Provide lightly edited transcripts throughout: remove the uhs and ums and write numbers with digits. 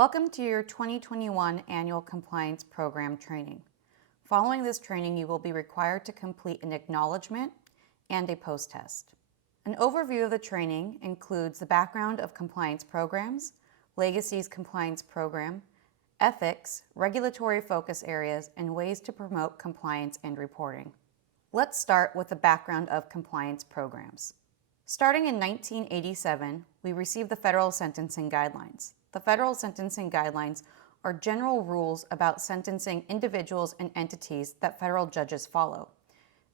Welcome to your 2021 Annual Compliance Program training. Following this training, you will be required to complete an acknowledgement and a post-test. An overview of the training includes the background of compliance programs, Legacy's compliance program, ethics, regulatory focus areas, and ways to promote compliance and reporting. Let's start with the background of compliance programs. Starting in 1987, we received the Federal Sentencing Guidelines. The Federal Sentencing Guidelines are general rules about sentencing individuals and entities that federal judges follow.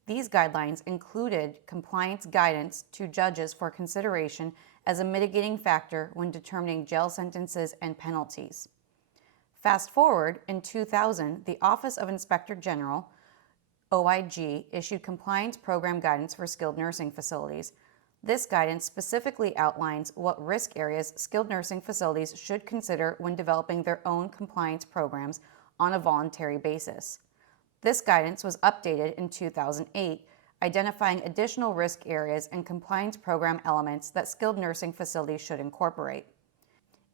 These guidelines included compliance guidance to judges for consideration as a mitigating factor when determining jail sentences and penalties. Fast forward, in 2000, the Office of Inspector General, OIG, issued compliance program guidance for skilled nursing facilities. This guidance specifically outlines what risk areas skilled nursing facilities should consider when developing their own compliance programs on a voluntary basis. This guidance was updated in 2008, identifying additional risk areas and compliance program elements that skilled nursing facilities should incorporate.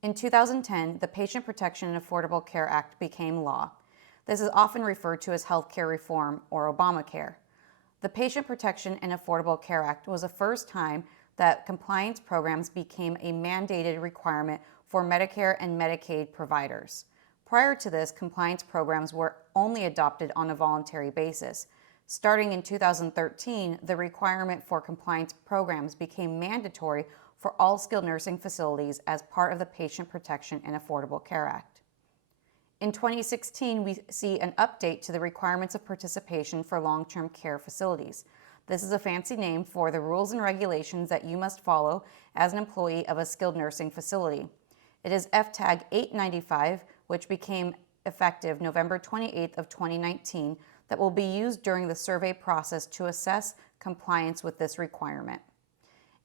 In 2010, the Patient Protection and Affordable Care Act became law. This is often referred to as healthcare reform or Obamacare. The Patient Protection and Affordable Care Act was the first time that compliance programs became a mandated requirement for Medicare and Medicaid providers. Prior to this, compliance programs were only adopted on a voluntary basis. Starting in 2013, the requirement for compliance programs became mandatory for all skilled nursing facilities as part of the Patient Protection and Affordable Care Act. In 2016, we see an update to the requirements of participation for long-term care facilities. This is a fancy name for the rules and regulations that you must follow as an employee of a skilled nursing facility. It is FTAG 895, which became effective November 28th of 2019, that will be used during the survey process to assess compliance with this requirement.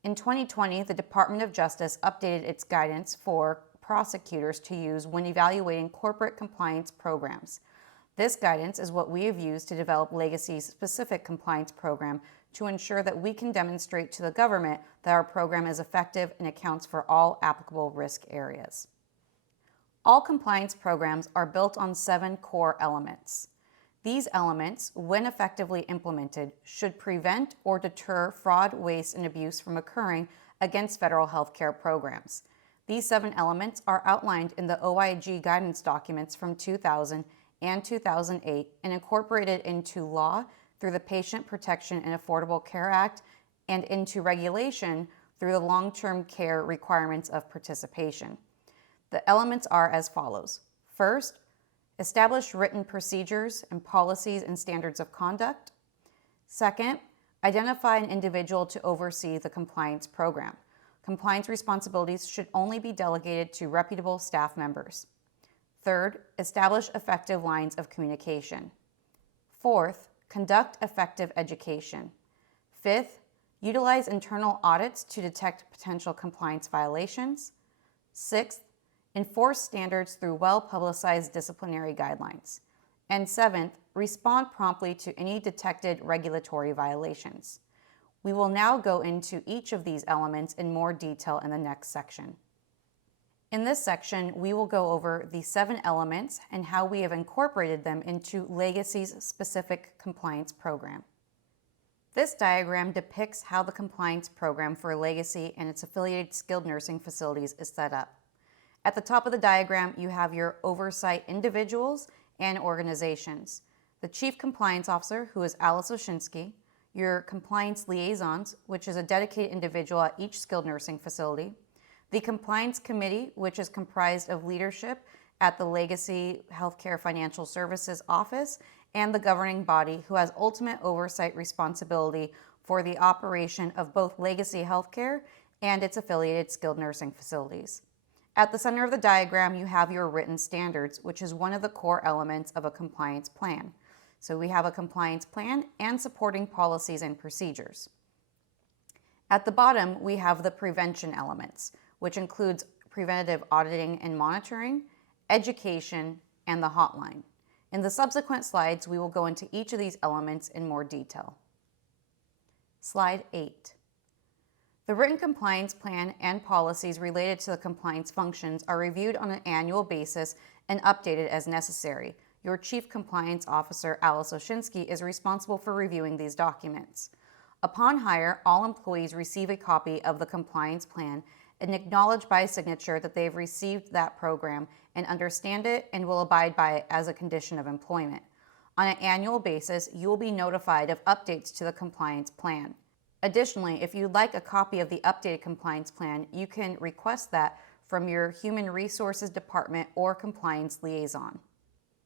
In 2020, the Department of Justice updated its guidance for prosecutors to use when evaluating corporate compliance programs. This guidance is what we have used to develop Legacy's specific compliance program to ensure that we can demonstrate to the government that our program is effective and accounts for all applicable risk areas. All compliance programs are built on 7 core elements. These elements, when effectively implemented, should prevent or deter fraud, waste, and abuse from occurring against federal healthcare programs. These 7 elements are outlined in the OIG guidance documents from 2000 and 2008 and incorporated into law through the Patient Protection and Affordable Care Act and into regulation through the long-term care requirements of participation. The elements are as follows. First, establish written procedures and policies and standards of conduct. Second, identify an individual to oversee the compliance program. Compliance responsibilities should only be delegated to reputable staff members. Third, establish effective lines of communication. Fourth, conduct effective education. Fifth, utilize internal audits to detect potential compliance violations. Sixth, enforce standards through well-publicized disciplinary guidelines. And seventh, respond promptly to any detected regulatory violations. We will now go into each of these elements in more detail in the next section. In this section, we will go over the 7 elements and how we have incorporated them into Legacy's specific compliance program. This diagram depicts how the compliance program for Legacy and its affiliated skilled nursing facilities is set up. At the top of the diagram, you have your oversight individuals and organizations. The Chief Compliance Officer, who is Alice Oshinsky, your compliance liaisons, which is a dedicated individual at each skilled nursing facility, the compliance committee, which is comprised of leadership at the Legacy Healthcare Financial Services Office, and the governing body, who has ultimate oversight responsibility for the operation of both Legacy Healthcare and its affiliated skilled nursing facilities. At the center of the diagram, you have your written standards, which is one of the core elements of a compliance plan. So we have a compliance plan and supporting policies and procedures. At the bottom, we have the prevention elements, which includes preventative auditing and monitoring, education, and the hotline. In the subsequent slides, we will go into each of these elements in more detail. Slide 8. The written compliance plan and policies related to the compliance functions are reviewed on an annual basis and updated as necessary. Your Chief Compliance Officer, Alice Oshinsky, is responsible for reviewing these documents. Upon hire, all employees receive a copy of the compliance plan and acknowledge by signature that they have received that program and understand it and will abide by it as a condition of employment. On an annual basis, you will be notified of updates to the compliance plan. Additionally, if you'd like a copy of the updated compliance plan, you can request that from your Human Resources Department or Compliance Liaison.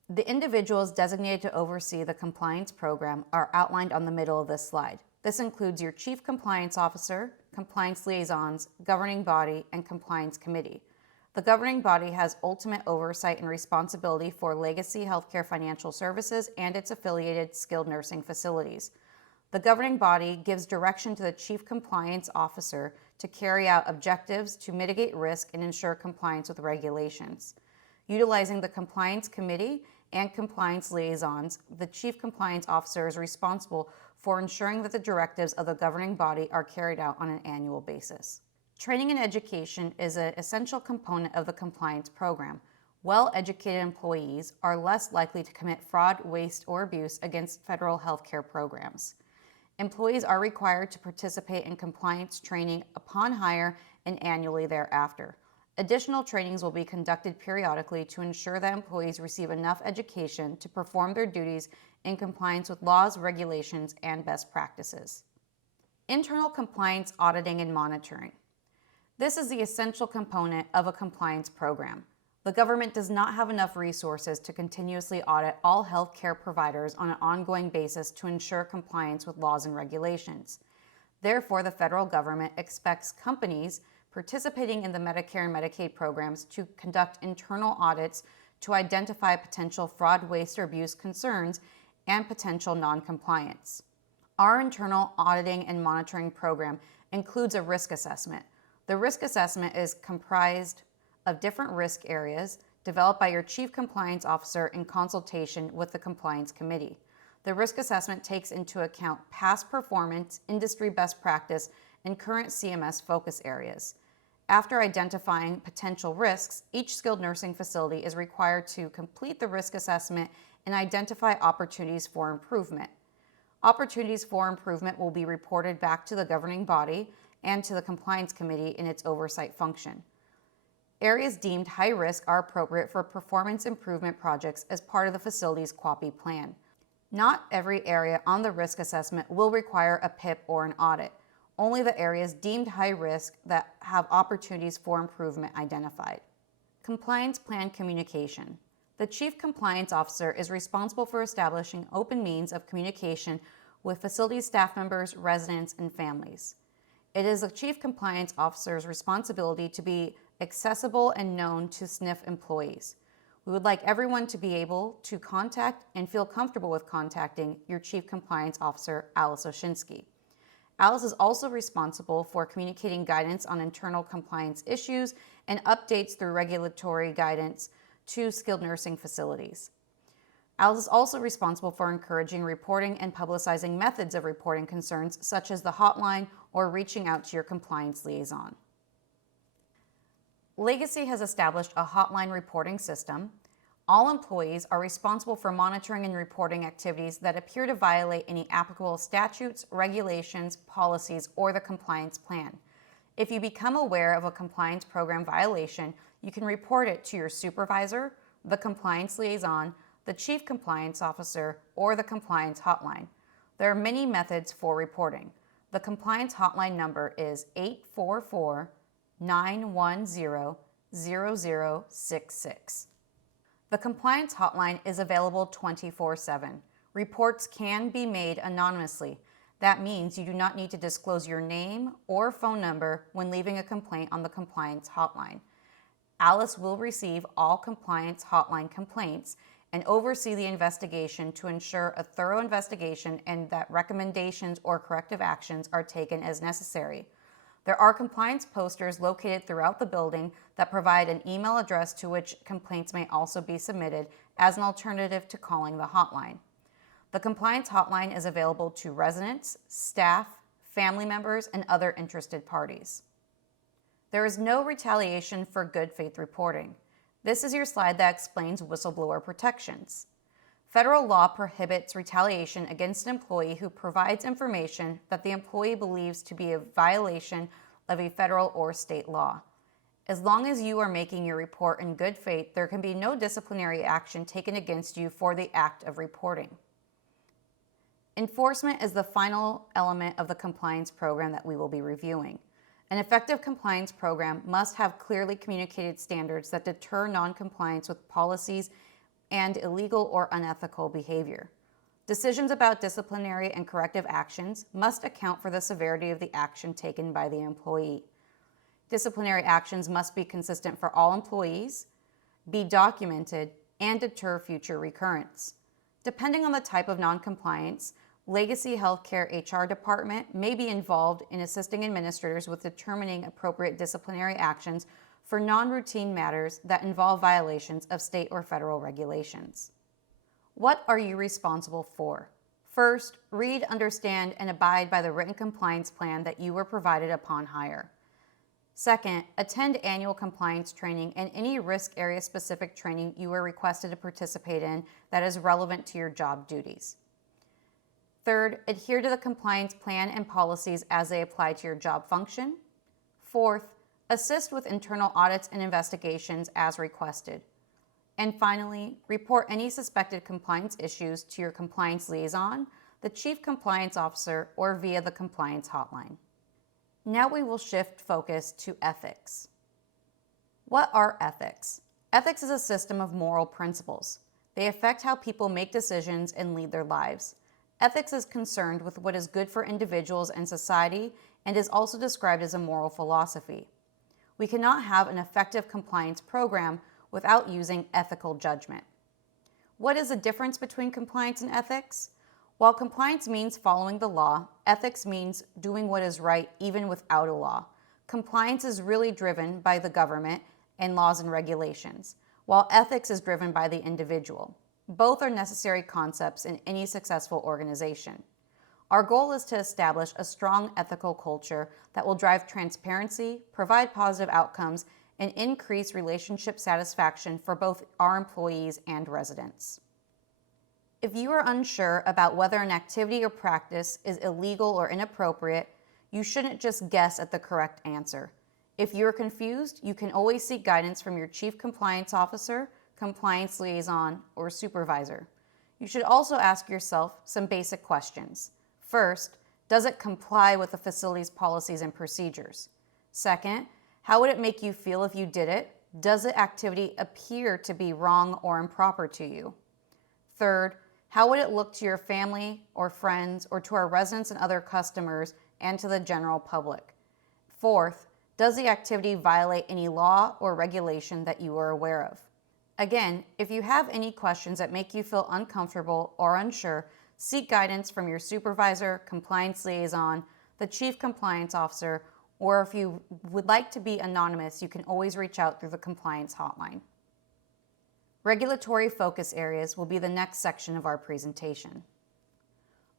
The individuals designated to oversee the compliance program are outlined on the middle of this slide. This includes your Chief Compliance Officer, Compliance Liaisons, Governing Body, and Compliance Committee. The governing body has ultimate oversight and responsibility for Legacy Healthcare Financial Services and its affiliated skilled nursing facilities. The governing body gives direction to the Chief Compliance Officer to carry out objectives to mitigate risk and ensure compliance with regulations. Utilizing the Compliance Committee and Compliance Liaisons, the Chief Compliance Officer is responsible for ensuring that the directives of the governing body are carried out on an annual basis. Training and education is an essential component of the compliance program. Well-educated employees are less likely to commit fraud, waste, or abuse against federal healthcare programs. Employees are required to participate in compliance training upon hire and annually thereafter. Additional trainings will be conducted periodically to ensure that employees receive enough education to perform their duties in compliance with laws, regulations, and best practices. Internal compliance auditing and monitoring. This is the essential component of a compliance program. The government does not have enough resources to continuously audit all healthcare providers on an ongoing basis to ensure compliance with laws and regulations. Therefore, the federal government expects companies participating in the Medicare and Medicaid programs to conduct internal audits to identify potential fraud, waste, or abuse concerns and potential non-compliance. Our internal auditing and monitoring program includes a risk assessment. The risk assessment is comprised of different risk areas developed by your Chief Compliance Officer in consultation with the Compliance Committee. The risk assessment takes into account past performance, industry best practice, and current CMS focus areas. After identifying potential risks, each skilled nursing facility is required to complete the risk assessment and identify opportunities for improvement. Opportunities for improvement will be reported back to the governing body and to the Compliance Committee in its oversight function. Areas deemed high risk are appropriate for performance improvement projects as part of the facility's QAPI plan. Not every area on the risk assessment will require a PIP or an audit. Only the areas deemed high risk that have opportunities for improvement identified. Compliance plan communication. The Chief Compliance Officer is responsible for establishing open means of communication with facility staff members, residents, and families. It is the Chief Compliance Officer's responsibility to be accessible and known to SNF employees. We would like everyone to be able to contact and feel comfortable with contacting your Chief Compliance Officer, Alice Oshinsky. Alice is also responsible for communicating guidance on internal compliance issues and updates through regulatory guidance to skilled nursing facilities. Alice is also responsible for encouraging reporting and publicizing methods of reporting concerns, such as the hotline or reaching out to your compliance liaison. Legacy has established a hotline reporting system. All employees are responsible for monitoring and reporting activities that appear to violate any applicable statutes, regulations, policies, or the compliance plan. If you become aware of a compliance program violation, you can report it to your supervisor, the compliance liaison, the Chief Compliance Officer, or the compliance hotline. There are many methods for reporting. The compliance hotline number is 844-910-0066. The compliance hotline is available 24/7. Reports can be made anonymously. That means you do not need to disclose your name or phone number when leaving a complaint on the compliance hotline. Alice will receive all compliance hotline complaints and oversee the investigation to ensure a thorough investigation and that recommendations or corrective actions are taken as necessary. There are compliance posters located throughout the building that provide an email address to which complaints may also be submitted as an alternative to calling the hotline. The compliance hotline is available to residents, staff, family members, and other interested parties. There is no retaliation for good faith reporting. This is your slide that explains whistleblower protections. Federal law prohibits retaliation against an employee who provides information that the employee believes to be a violation of a federal or state law. As long as you are making your report in good faith, there can be no disciplinary action taken against you for the act of reporting. Enforcement is the final element of the compliance program that we will be reviewing. An effective compliance program must have clearly communicated standards that deter non-compliance with policies and illegal or unethical behavior. Decisions about disciplinary and corrective actions must account for the severity of the action taken by the employee. Disciplinary actions must be consistent for all employees, be documented, and deter future recurrence. Depending on the type of noncompliance, Legacy Healthcare HR Department may be involved in assisting administrators with determining appropriate disciplinary actions for non-routine matters that involve violations of state or federal regulations. What are you responsible for? First, read, understand, and abide by the written compliance plan that you were provided upon hire. Second, attend annual compliance training and any risk area specific training you were requested to participate in that is relevant to your job duties. Third, adhere to the compliance plan and policies as they apply to your job function. Fourth, assist with internal audits and investigations as requested. And finally, report any suspected compliance issues to your compliance liaison, the Chief Compliance Officer, or via the compliance hotline. Now we will shift focus to ethics. What are ethics? Ethics is a system of moral principles. They affect how people make decisions and lead their lives. Ethics is concerned with what is good for individuals and society and is also described as a moral philosophy. We cannot have an effective compliance program without using ethical judgment. What is the difference between compliance and ethics? While compliance means following the law, ethics means doing what is right even without a law. Compliance is really driven by the government and laws and regulations, while ethics is driven by the individual. Both are necessary concepts in any successful organization. Our goal is to establish a strong ethical culture that will drive transparency, provide positive outcomes, and increase relationship satisfaction for both our employees and residents. If you are unsure about whether an activity or practice is illegal or inappropriate, you shouldn't just guess at the correct answer. If you're confused, you can always seek guidance from your Chief Compliance Officer, compliance liaison, or supervisor. You should also ask yourself some basic questions. First, does it comply with the facility's policies and procedures? Second, how would it make you feel if you did it? Does the activity appear to be wrong or improper to you? Third, how would it look to your family or friends or to our residents and other customers and to the general public? Fourth, does the activity violate any law or regulation that you are aware of? Again, if you have any questions that make you feel uncomfortable or unsure, seek guidance from your supervisor, compliance liaison, the Chief Compliance Officer, or if you would like to be anonymous, you can always reach out through the compliance hotline. Regulatory focus areas will be the next section of our presentation.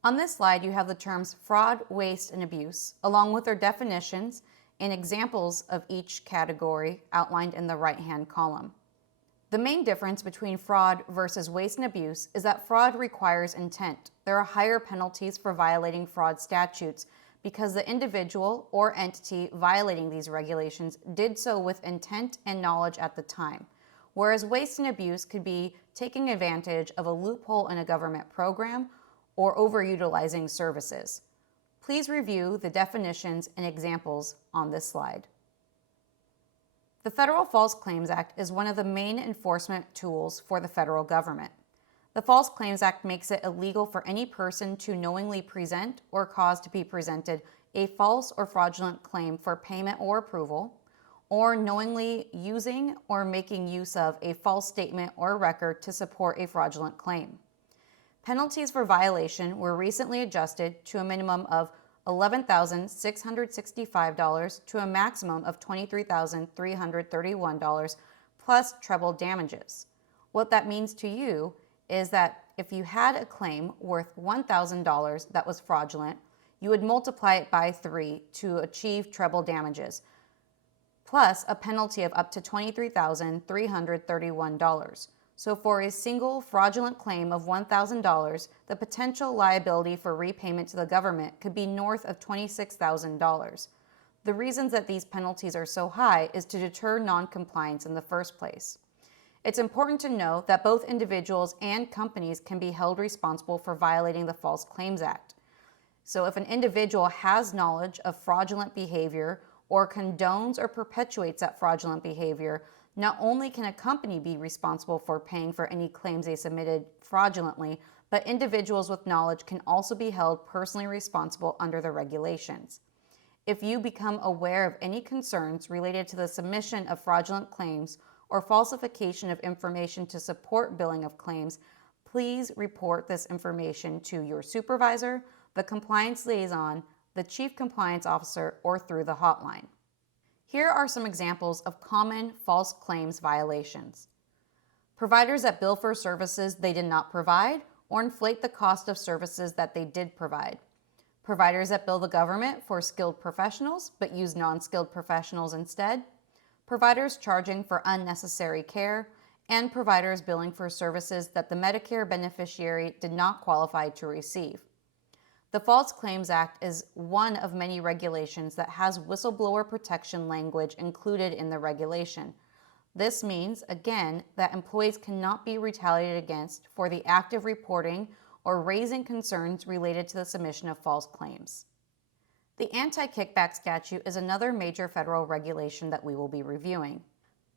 On this slide, you have the terms fraud, waste, and abuse, along with their definitions and examples of each category outlined in the right-hand column. The main difference between fraud versus waste and abuse is that fraud requires intent. There are higher penalties for violating fraud statutes because the individual or entity violating these regulations did so with intent and knowledge at the time, whereas waste and abuse could be taking advantage of a loophole in a government program or overutilizing services. Please review the definitions and examples on this slide. The Federal False Claims Act is one of the main enforcement tools for the federal government. The False Claims Act makes it illegal for any person to knowingly present or cause to be presented a false or fraudulent claim for payment or approval, or knowingly using or making use of a false statement or record to support a fraudulent claim. Penalties for violation were recently adjusted to a minimum of $11,665 to a maximum of $23,331 plus treble damages. What that means to you is that if you had a claim worth $1,000 that was fraudulent, you would multiply it by 3 to achieve treble damages, plus a penalty of up to $23,331. So for a single fraudulent claim of $1,000, the potential liability for repayment to the government could be north of $26,000. The reasons that these penalties are so high is to deter non-compliance in the first place. It's important to note that both individuals and companies can be held responsible for violating the False Claims Act. So if an individual has knowledge of fraudulent behavior or condones or perpetuates that fraudulent behavior, not only can a company be responsible for paying for any claims they submitted fraudulently, but individuals with knowledge can also be held personally responsible under the regulations. If you become aware of any concerns related to the submission of fraudulent claims or falsification of information to support billing of claims, please report this information to your supervisor, the compliance liaison, the chief compliance officer, or through the hotline. Here are some examples of common false claims violations. Providers that bill for services they did not provide or inflate the cost of services that they did provide. Providers that bill the government for skilled professionals but use non-skilled professionals instead. Providers charging for unnecessary care, and providers billing for services that the Medicare beneficiary did not qualify to receive. The False Claims Act is one of many regulations that has whistleblower protection language included in the regulation. This means, again, that employees cannot be retaliated against for the act of reporting or raising concerns related to the submission of false claims. The anti-kickback statute is another major federal regulation that we will be reviewing.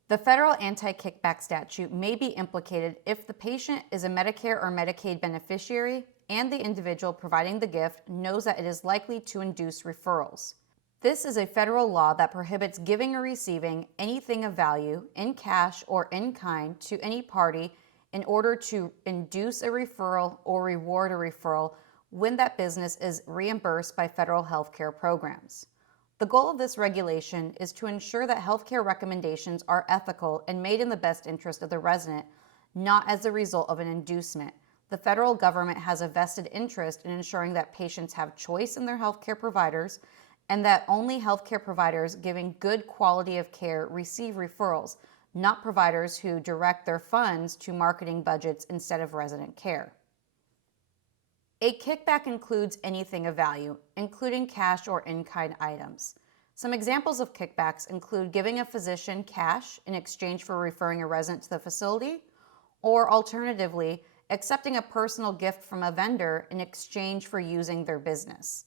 The federal anti-kickback statute may be implicated if the patient is a Medicare or Medicaid beneficiary and the individual providing the gift knows that it is likely to induce referrals. This is a federal law that prohibits giving or receiving anything of value in cash or in kind to any party in order to induce a referral or reward a referral when that business is reimbursed by federal healthcare programs. The goal of this regulation is to ensure that healthcare recommendations are ethical and made in the best interest of the resident, not as a result of an inducement. The federal government has a vested interest in ensuring that patients have choice in their healthcare providers and that only healthcare providers giving good quality of care receive referrals, not providers who direct their funds to marketing budgets instead of resident care. A kickback includes anything of value, including cash or in-kind items. Some examples of kickbacks include giving a physician cash in exchange for referring a resident to the facility, or alternatively, accepting a personal gift from a vendor in exchange for using their business.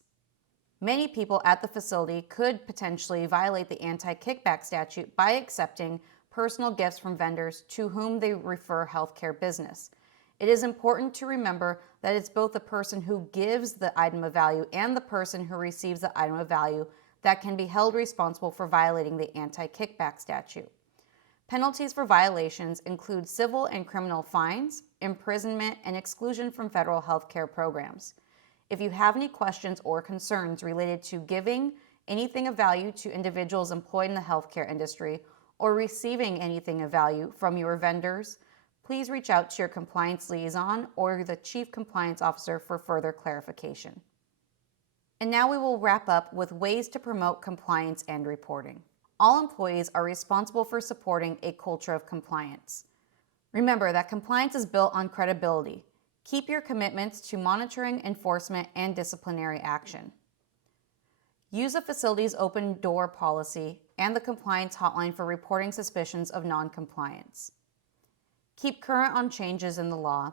Many people at the facility could potentially violate the anti-kickback statute by accepting personal gifts from vendors to whom they refer healthcare business. It is important to remember that it's both the person who gives the item of value and the person who receives the item of value that can be held responsible for violating the anti-kickback statute. Penalties for violations include civil and criminal fines, imprisonment, and exclusion from federal health care programs. If you have any questions or concerns related to giving anything of value to individuals employed in the healthcare industry or receiving anything of value from your vendors, please reach out to your compliance liaison or the chief compliance officer for further clarification. And now we will wrap up with ways to promote compliance and reporting. All employees are responsible for supporting a culture of compliance. Remember that compliance is built on credibility. Keep your commitments to monitoring, enforcement, and disciplinary action. Use a facility's open door policy and the compliance hotline for reporting suspicions of non-compliance. Keep current on changes in the law.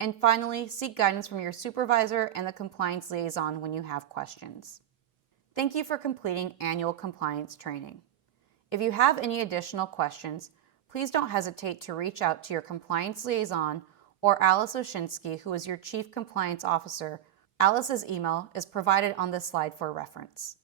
And finally, seek guidance from your supervisor and the compliance liaison when you have questions. Thank you for completing annual compliance training. If you have any additional questions, please don't hesitate to reach out to your compliance liaison or Alice Oshinsky, who is your Chief Compliance Officer. Alice's email is provided on this slide for reference.